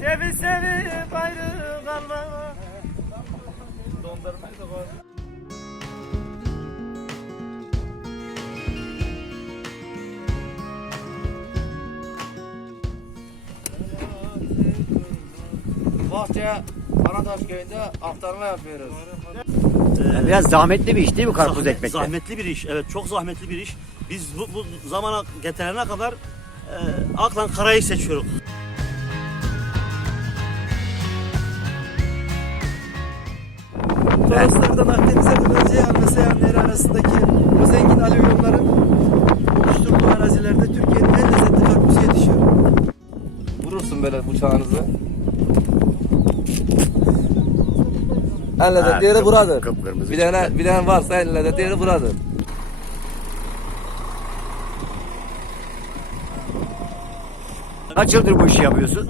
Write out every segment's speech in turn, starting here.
Sevi sevi ayrı kalma. Dondurmayı da var. Bahçe Anadaş köyünde aktarma yapıyoruz. Yani biraz zahmetli bir iş değil mi karpuz Zahmet- ekmekte? Zahmetli bir iş. Evet çok zahmetli bir iş. Biz bu, bu zamana getirene kadar e, aklan karayı seçiyoruz. Toroslardan Akdeniz'e ve Seyhan Nehri arasındaki bu zengin alüvyonların oluşturduğu arazilerde Türkiye'nin en lezzetli karpuzu yetişiyor. Vurursun böyle bıçağınızı. En lezzetli yeri buradır. kıpkırmızı Bilen, bilen varsa en lezzetli yeri buradır. Kaç yıldır bu işi yapıyorsun?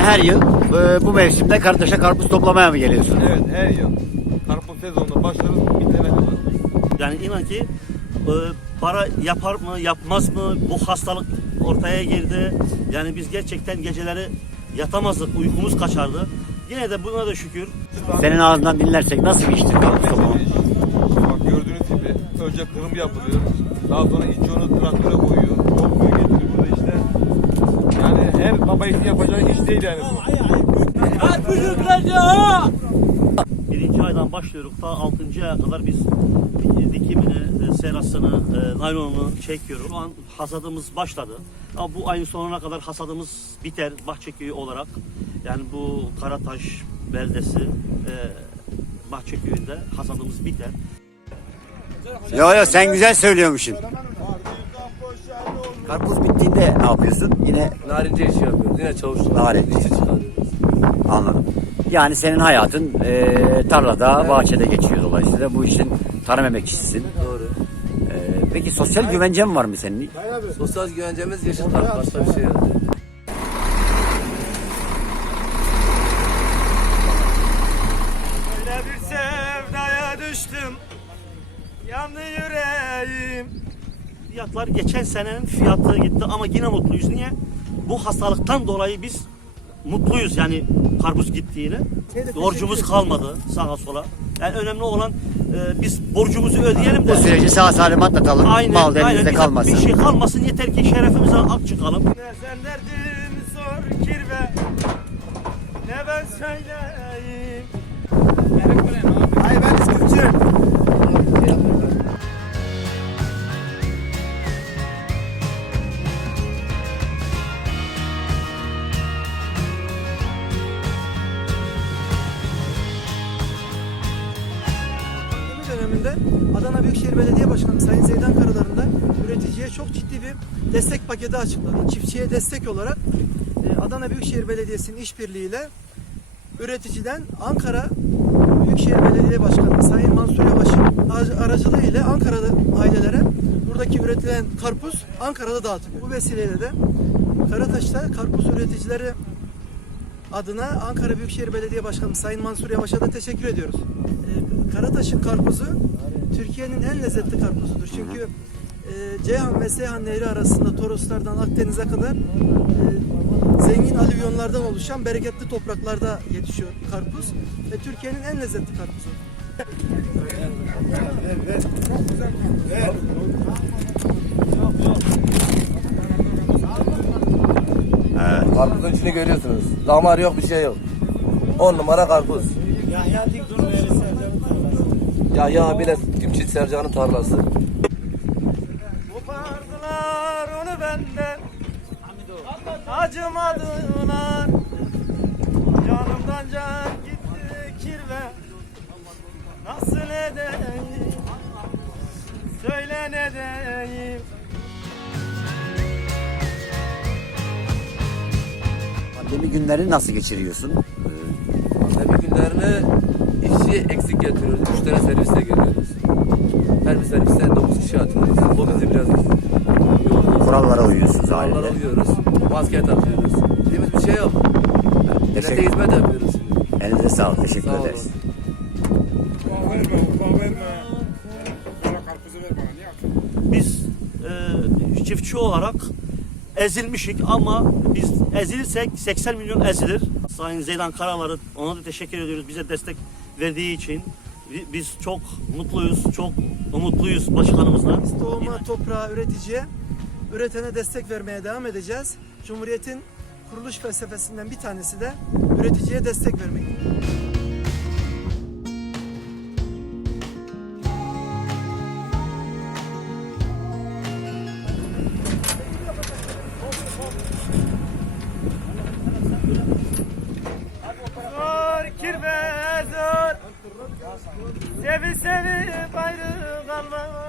Yani her yıl e, bu mevsimde Karataş'a karpuz toplamaya mı geliyorsun? Evet her yıl. Karpuz sezonunda başlarız bitene kadar. Yani inan ki e, para yapar mı yapmaz mı bu hastalık ortaya girdi. Yani biz gerçekten geceleri yatamazdık uykumuz kaçardı. Yine de buna da şükür Senin ağzından dinlersek nasıl bir iştir karpuz toplama? Bak gördüğünüz gibi önce kırım yapılıyor. Daha sonra işçi değil yani bu. birinci aydan başlıyoruz ta altıncı aya kadar biz dikimini, e, serasını, e, naylonunu çekiyoruz. Şu an hasadımız başladı. Ama bu ayın sonuna kadar hasadımız biter Bahçeköy'ü olarak. Yani bu Karataş beldesi e, Bahçeköy'ünde hasadımız biter. Yo yo sen güzel söylüyormuşsun. Karpuz bittiğinde ne yapıyorsun? Yine Narince işi yapıyoruz. Yine çavuşluk. Narince. işi çıkarıyoruz. anladım. Yani senin hayatın e, tarlada, bahçede geçiyor dolayısıyla. Bu işin tarım emekçisisin. Doğru. E, peki sosyal güvencen var mı senin? Sosyal güvencemiz yeşil. Başka bir şey yok. Fiyatlar geçen senenin fiyatı gitti ama yine mutluyuz. Niye? Bu hastalıktan dolayı biz mutluyuz yani karpuz gittiğine. Borcumuz kalmadı sağa sola. Yani önemli olan e, biz borcumuzu ödeyelim de. Bu süreci sağ salim atlatalım. Aynen, Mal elimizde kalmasın. Bir şey kalmasın yeter ki şerefimize ak çıkalım. Ne sen derdimi sor kirve Ne ben söyleyeyim Ay ben İskilipçiyim Adana Büyükşehir Belediye Başkanı Sayın Zeydan Karaları'nda üreticiye çok ciddi bir destek paketi açıkladı. Çiftçiye destek olarak e, Adana Büyükşehir Belediyesi'nin işbirliğiyle üreticiden Ankara Büyükşehir Belediye Başkanı Sayın Mansur Yavaş'ın ar- aracılığı ile Ankara'da ailelere buradaki üretilen karpuz Ankara'da dağıtılıyor. Bu vesileyle de Karataş'ta karpuz üreticileri adına Ankara Büyükşehir Belediye Başkanı Sayın Mansur Yavaş'a da teşekkür ediyoruz. Ee, Karataş'ın karpuzu Türkiye'nin en lezzetli karpuzudur. Çünkü e, Ceyhan ve Seyhan Nehri arasında Toroslardan Akdeniz'e kadar e, zengin alüvyonlardan oluşan bereketli topraklarda yetişiyor karpuz ve Türkiye'nin en lezzetli karpuzu. Karpuzun içini görüyorsunuz. Damar yok bir şey yok. 10 numara karpuz. Yahya abiyle Gümçit Sercan'ın tarlası. Kopardılar onu benden Acımadılar. Canımdan can gitti kirve. Nasıl edeyim? Söyle ne diyeyim? Pandemi günleri nasıl geçiriyorsun? Pandemi günlerini işçi eksik getiriyoruz. 3 tane servisle geliyoruz. Her bir serviste 9 kişi atıyoruz. O bizi biraz yordu. Kurallara uyuyorsunuz Kurallara haliyle. uyuyoruz. Maske takıyoruz. Dediğimiz bir şey yok. Millete Teşekkür- hizmet yapıyoruz şimdi. Elinize sağlık. Teşekkür Sağ olun. ederiz. Bağ verme, bağ verme. Biz e, çiftçi olarak ezilmişik ama biz ezilirsek 80 milyon ezilir. Sayın Zeydan Karalar'ı ona da teşekkür ediyoruz bize destek verdiği için. Bi- Biz çok mutluyuz, çok umutluyuz başkanımızla. Biz tohuma, toprağa, üreticiye, üretene destek vermeye devam edeceğiz. Cumhuriyet'in kuruluş felsefesinden bir tanesi de üreticiye destek vermek. Evi sevip ayrı kalmaz